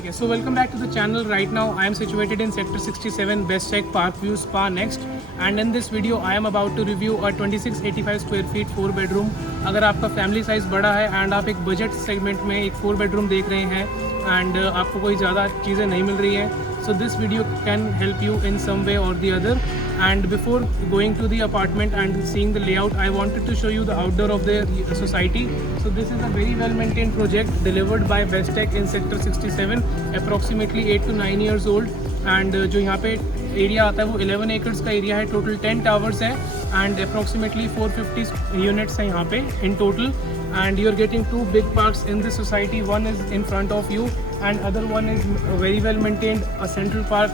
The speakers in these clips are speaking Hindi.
Okay, so welcome back to the channel. Right now I am situated in sector 67 Bestech Parkview Spa Next, and in this video I am about to review a 2685 square feet 4 bedroom. अगर आपका फैमिली साइज़ बड़ा है एंड आप एक बजट सेगमेंट में एक 4 bedroom देख रहे हैं एंड आपको कोई ज़्यादा चीज़ें नहीं मिल रही हैं, so this video can help you in some way or the other. And before going to the apartment and seeing the layout, I wanted to show you the outdoor of the society. So this is a very well maintained project delivered by Bestech in sector 67, approximately 8 to 9 years old. And जो यहाँ पे एरिया आता है वो 11 एकर्स का एरिया है, टोटल 10 टावर्स है एंड अप्रॉक्सीमेटली 450 यूनिट्स हैं यहाँ पे in total. And you're getting two big parks in this society. One is in front of you and other one is very well maintained, a central park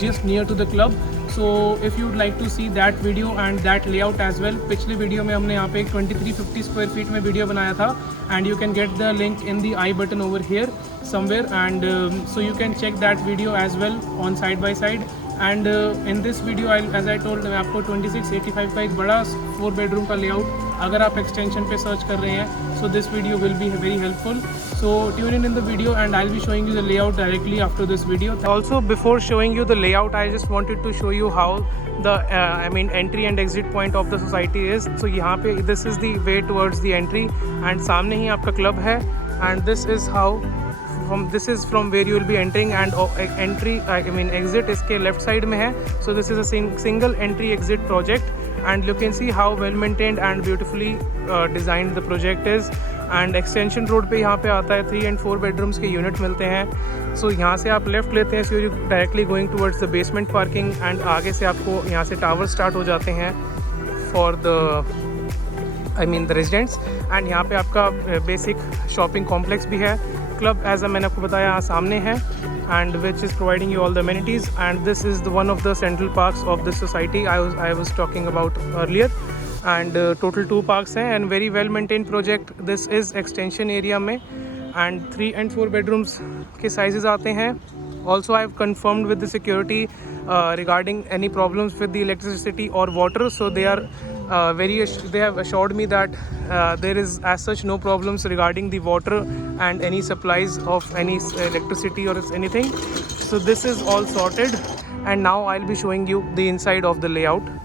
just near to the club. So if you would like to see that video and that layout as well, पिछले वीडियो में हमने यहाँ पे एक 2350 स्क्वायर फीट में वीडियो बनाया था and you can get the link in the I button over here somewhere, and so you can check that video as well on side by side. And in this video as I told, मैं आपको 2685 का एक बड़ा 4 bedroom का layout अगर आप extension पे search कर रहे हैं, so this video will be very helpful. So tune in the video and I'll be showing you the layout directly after this video. Also, before showing you the layout, I just wanted to show you how the entry and exit point of the society is. So यहाँ पे this is the way towards the entry and सामने ही आपका club है, and this is how this is from where you will be entering, and exit इसके left side में है. So this is a single entry exit project and you can see how well maintained and beautifully designed the project is. And extension road पे यहाँ पे आता है 3 and 4 bedrooms के unit मिलते हैं. So यहाँ से आप left लेते हैं, so you're directly going towards the basement parking, and आगे से आपको यहाँ से tower start हो जाते हैं for the the residents. And यहाँ पे आपका basic shopping complex भी है. Club as मैंने आपको बताया यहाँ सामने है, and which is providing you all the amenities. And this is the one of the central parks of this society I was talking about earlier. And total 2 parks हैं and very well maintained project. This is extension area में and 3 and 4 bedrooms के sizes आते हैं. Also I have confirmed with the security regarding any problems with the electricity or water. So they have assured me that there is as such no problems regarding the water and any supplies of any electricity or anything. So this is all sorted, and now I'll be showing you the inside of the layout.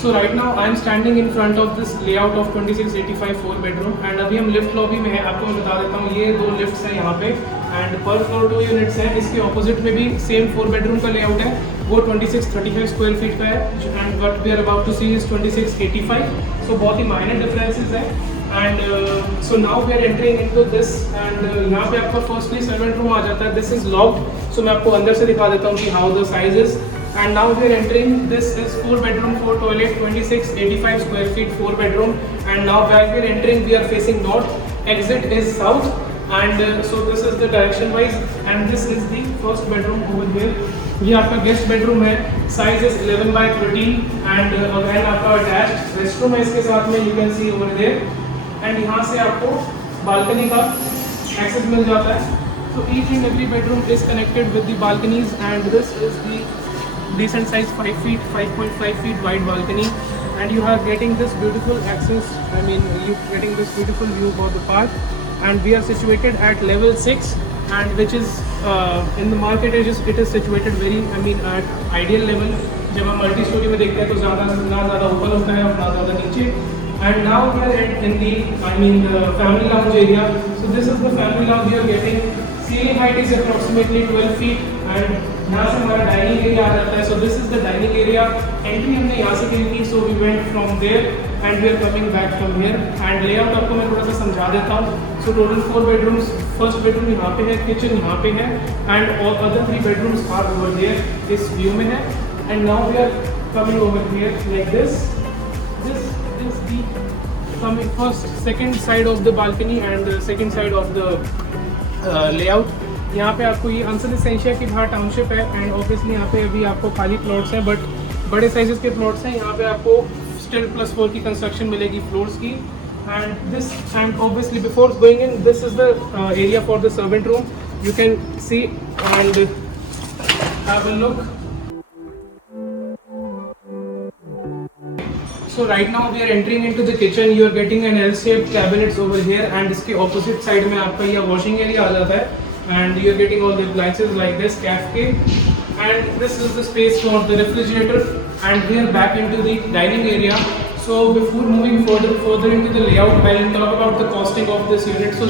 So right now I am standing in front of this layout of 2685 4 bedroom, and अभी हम लिफ्ट लॉबी में हैं. आपको मैं बता देता हूँ, ये 2 लिफ्ट्स हैं यहाँ पे एंड पर फ्लोर 2 यूनिट्स हैं. इसके ऑपोजिट में भी सेम 4 bedroom का लेआउट है, वो 2635 स्क्वायर फीट का है, and what we are about to see is 2685. So बहुत ही माइनर डिफरेंसेस हैं. And so now we are entering into this, and यहाँ पे आपका फर्स्टली सर्वेंट रूम आ जाता है. दिस इज लॉक्ड, सो मैं आपको अंदर से दिखा देता हूँ कि how the size is. And now we are entering. This is 4 bedroom 4 toilet 2685 square feet 4 bedroom. And now while we are entering, we are facing north. Exit is south. And so this is the direction wise. And this is the first bedroom over here. ये आपका गेस्ट बेडरूम है. Size is 11 by 13 and again आपका अटैच्ड रेस्टरूम है इसके साथ में. You can see over there. And यहाँ से आपको बालकनी का एक्सेस मिल जाता है. So each and every bedroom is connected with the balconies, and this is the decent size 5.5 feet wide balcony, and you are getting this beautiful access. You getting this beautiful view of the park, and we are situated at level 6, and which is in the market it is situated very at ideal level. जब हम मल्टी स्टोरी में देखते हैं तो ना ज़्यादा ऊपर होता है और ना ज़्यादा नीचे. And now we are in the family lounge area. So this is the family lounge we are getting. Ceiling height is approximately 12 feet, and यहाँ से हमारा डाइनिंग एरिया आ जाता है. So this is the dining area. Entry हमने यहाँ से की थी, so we went from there and we are coming back from here. And layout आपको मैं थोड़ा सा समझा देता हूँ. सो टोटल 4 bedrooms. फर्स्ट बेडरूम यहाँ पे है, किचन यहाँ पे है, and all other 3 bedrooms are over there इस व्यू में है. And now we are coming over here like this. This is the coming first second side of the balcony and second side of the layout. यहाँ पे आपको ये अंसर एसेंशिया की बाहर टाउनशिप है, एंड ऑब्वियसली यहाँ पे अभी आपको खाली प्लॉट्स हैं, बट बड़े साइजेस के प्लॉट्स हैं. यहाँ पे आपको स्टिल +4 की कंस्ट्रक्शन मिलेगी फ्लोर्स की. And obviously before going in, this is the area for the servant room. You can C and have a look. So right now we are entering into the kitchen. You are getting an L-shaped cabinets over here, and इसके opposite side में आपका ये washing area आ जाता है. and you're getting all the appliances like this cafe, and this is the space for the refrigerator, and we are back into the dining area. So before moving further into the layout, I'll talk about the costing of this unit. So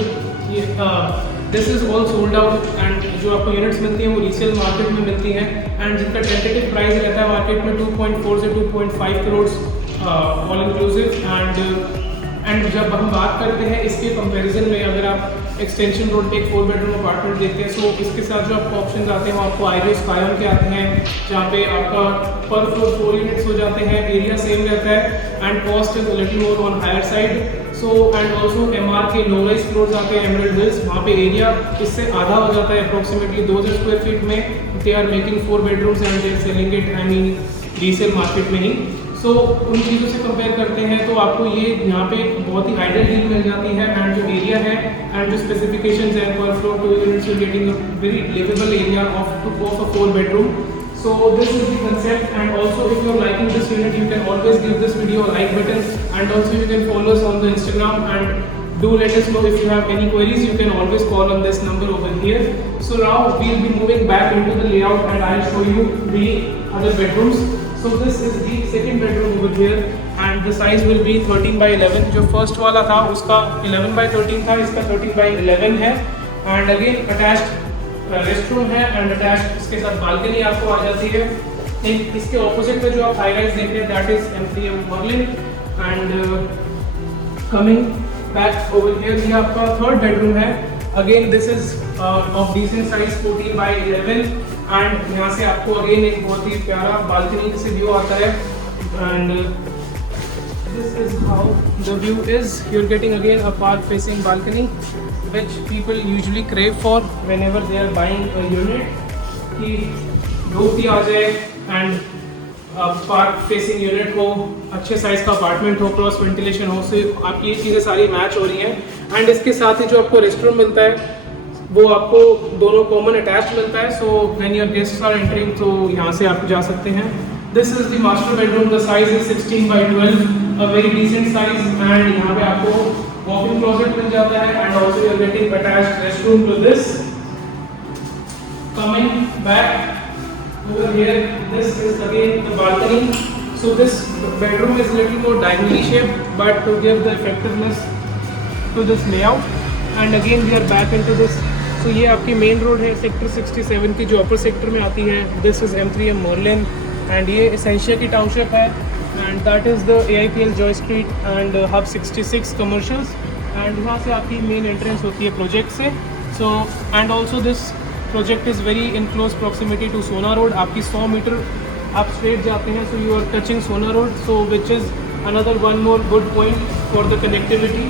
this is all sold out, and जो आपको यूनिट्स मिलती हैं वो रीसेल मार्केट में मिलती हैं, एंड जिनका टेंटेटिव प्राइस रहता है मार्केट में 2.4 से 2.5 करोड़ ऑल इंक्लूसिव। एंड जब हम बात करते हैं इसके कंपैरिजन में, अगर आप एक्सटेंशन रोड पे एक 4 बेडरूम अपार्टमेंट देखते हैं, सो इसके साथ जो आपको ऑप्शन आते हैं वो आपको आईरियो स्कायन के आते हैं, जहाँ पे आपका पर फ्लोर 4 यूनिट्स हो जाते हैं, एरिया सेम रहता है, and cost is little more on higher side. So and also MR के लो राइज फ्लोर्स आते हैं एमरल्ड हिल्स, वहाँ पे एरिया इससे आधा हो जाता है अप्रॉक्सीमेटली 2000 स्क्वायर फीट में। They are making 4 bedrooms and they are selling it I mean resale market में ही। सो उन चीज़ों से कंपेयर करते हैं तो आपको ये यहाँ पे बहुत ही आइडियल डील मिल जाती है, एंड जो एरिया है एंड जो स्पेसिफिकेशंस हैं पर floor 2 units, you getting a very livable area of a 4 bedroom. So this is the concept, and also if you are liking this unit, you can always give this video a like button, and also you can follow us on the Instagram, and do let us know if you have any queries. You can always call on this number over here. So now we'll be moving back into the layout, and I'll show you the other bedrooms. So this is the second bedroom over here, and the size will be 13 by 11. जो first वाला था उसका 11 by 13 था, इसका 13 by 11 है, and again attached रेस्टरूम है, एंड अटैच इसके साथ बालकनी आपको आ जाती है। इसके ऑपोजिट में जो आप हाई राइज देख रहे हैं that is MTM Merlin, and coming back over here ये आपका थर्ड बेडरूम है। Again this is of decent size 14 by 11, and यहाँ से आपको अगेन एक बहुत ही प्यारा बालकनी से व्यू आता है, and this is how the view is. You're getting again a park facing balcony, which people usually crave for whenever they are buying a unit, कि धूप भी आ जाए एंड पार्क फेसिंग यूनिट हो, अच्छे साइज का अपार्टमेंट हो, क्रॉस वेंटिलेशन हो, से आपकी ये चीज़ें सारी मैच हो रही हैं। एंड इसके साथ ही जो आपको रेस्टरूम मिलता है वो आपको दोनों कॉमन अटैच मिलता है, so when your guests are entering तो यहाँ से आप जा सकते हैं। This is the master bedroom, the size is 16 by 12, a very decent size, and यहाँ पे आपको वॉक-इन क्लोजेट मिल जाता है, and also you are getting attached restroom to this. Coming back over here, this is again the balcony. So this bedroom is little more diagonally shaped, but to give the effectiveness to this layout. And again we are back into this. So ये आपकी मेन रोड है सेक्टर 67 की जो अपर सेक्टर में आती है। This is M3M Merlin, and ये एसेंशिया की टाउनशिप है, and that is the AIPL Joy Street and Hub 66 commercials, and वहाँ से आपकी मेन एंट्रेंस होती है प्रोजेक्ट से। So and also this project is very in close proximity to Sona road. आपकी 100 मीटर आप स्ट्रेट जाते हैं, so you are touching Sona road, so which is another one more good point for the connectivity.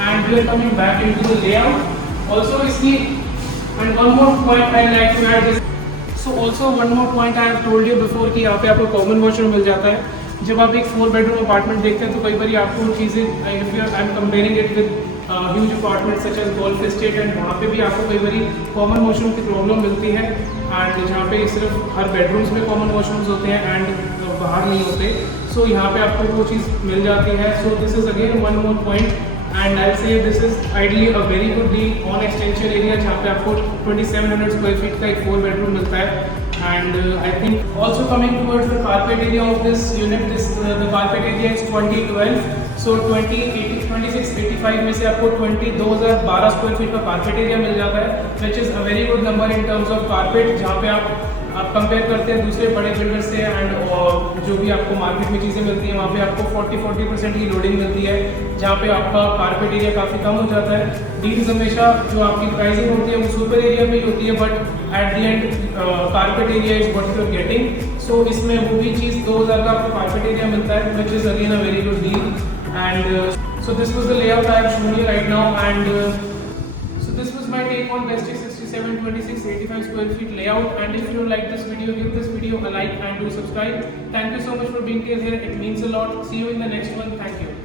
And we are coming back into the layout also इसकी। And one more point I like to add this, so also one more point I have told you before कि यहाँ पे आपको कॉमन वॉशरूम मिल जाता है। जब आप एक 4 बेडरूम अपार्टमेंट देखते हैं तो कई बार आपको चीज़ें, I am comparing it with huge apartment such as golf estate, and वहाँ पे भी आपको कई बार कॉमन वॉशरूम की प्रॉब्लम मिलती है, एंड जहाँ पे सिर्फ हर बेडरूम्स में कॉमन वॉशरूम्स होते हैं एंड बाहर नहीं होते, सो यहाँ पे आपको वो चीज़ मिल जाती है। So this is again one more point, and I say this is ideally a very good deal on extension area, जहाँ पे आपको 2700 स्क्वायर फीट का एक 4 बेडरूम मिलता है। And I think also coming towards the carpet area of this unit, the carpet area is 2012. So 2685 में से आपको 22,012 स्क्वायर फीट का कारपेट एरिया मिल जाता है, which is a very good number in terms of carpet, जहाँ पे आप कंपेयर करते हैं दूसरे बड़े बिल्डर से, एंड जो भी आपको मार्केट में चीज़ें मिलती हैं वहाँ पे आपको 40% की लोडिंग मिलती है, जहाँ पे आपका कारपेट एरिया काफ़ी कम हो जाता है। डील्स हमेशा जो आपकी प्राइसिंग होती है वो सुपर एरिया में ही होती है, but at the end carpet area is what you are getting. So इसमें वो भी चीज़ 2000 का आपको कारपेट एरिया मिलता है, which is again a very good deal. And so this was the layout I have shown you right now, and so this was my take on Best 67 2685 square feet layout. And if you like this video, give this video a like and do subscribe. Thank you so much for being here. It means a lot. See you in the next one. Thank you.